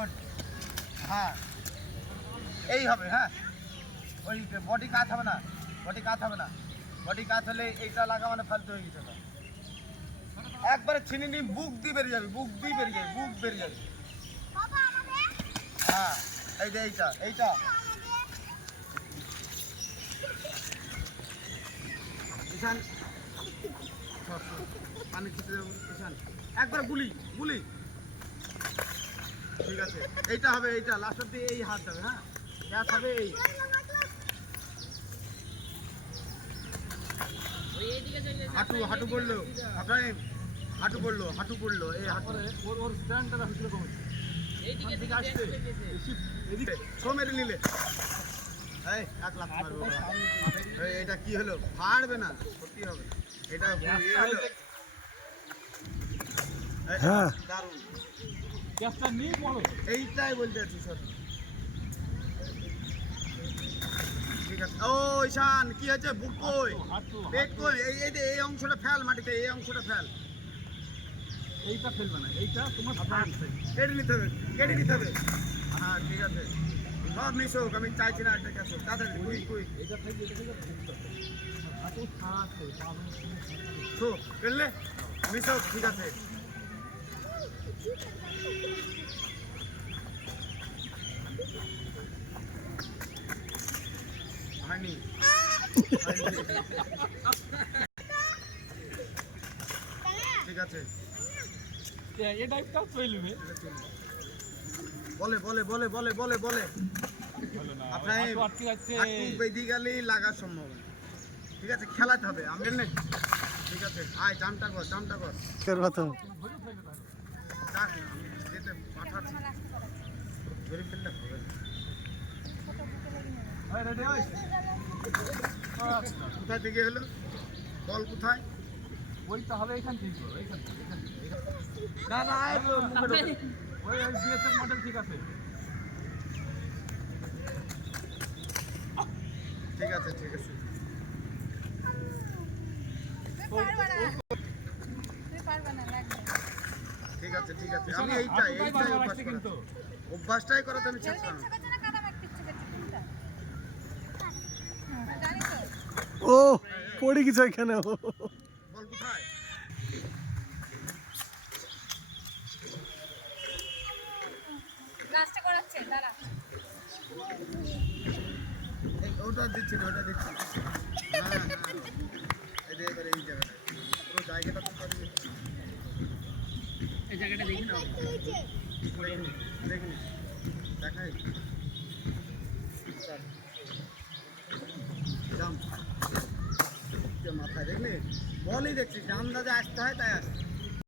Good. হ্যাঁ এই হবে। হ্যাঁ ওই বডি কাজ হবে না, বডি কাজ হবে না। বডি কাজ হলে এইটা লাগা মানে ফালতু হয়ে গেছে। একবারে ছিনে নি, বুক দিয়ে বেরিয়ে যাবে, বুক দিয়ে বেরিয়ে যাবে, বুক বেরিয়ে যাবে। হ্যাঁ এই যে এইটা এইটা ঈশান পানি খেতে দেবো ঈশান, একবার গুলি গুলি। ঠিক আছে এইটা হবে, এইটা লাস্টের দিয়ে এই হাত যাবে। হ্যাঁ গ্যাস হবে এই হাঁটু, হাঁটু পড়লো আপনার, হাঁটু পড়লো, হাঁটু পড়লো, এই হাঁটু ওর স্ট্যান্ডটা ছিল কমে এইদিকে আসছে এদিকে শো মেরে নিলে। এই 1 লাখ মারবো। এটা কি হলো? ফাড়বে না, ক্ষতি হবে না। এটা হ্যাঁ দারুণ গ্যাসটা নিয়ে পড়ো, এইটাই বলতে আছি স্যার। ঠিক আছে। ও ঈশান কি হয়েছে? বুক কই, পেট কই? এই অংশটা ফেল মাটিতে, এই অংশটা ফেল। এইটা ফেলবে না, এইটা তোমার কেটে নিতে হবে, কেটে নিতে হবে। হ্যাঁ ঠিক আছে, সব মিস হোক, আমি চাইছি না একটা ক্যাশ হোক। তাড়াতাড়ি কুই কুই এটা থেকে ফেললে মিস হোক। ঠিক আছে হয়নি, ঠিক আছে। বলে বলে বলে বলে বলে বলে আপনার গেলেই লাগার সম্ভব। ঠিক আছে খেলাতে হবে আমি নেই। ঠিক আছে আয় জামটা কর, জামটা কর। আমি যেতে পাঠাচ্ছি, ধরে ফেললে হবে না। কোথায় থেকে হলো বল? কোথায় বলতে হবে? এখান থেকে না না ওই বিএসএফ মডেল। ঠিক আছে ঠিক আছে ঠিক আছে। ঠিক আছে ঠিক আছে, আমি এইটাই অভ্যাসটাই করাতে আমি চেষ্টা করি। ও পড়ে গেছে এখানে। বল কোথায়? লাস্টে করাচ্ছে দাঁড়া। ওটা দিচ্ছি না, ওটা দিচ্ছি। হ্যাঁ হ্যাঁ এবারে এই জায়গাটা পুরো জায়গাটা তো পারবে। এই জায়গাটা দেখি না, দেখি দেখাই জাম মাথায় দেখলে বলই দেখছিস, আন্দাজে আসতে হয় তাই আসছে।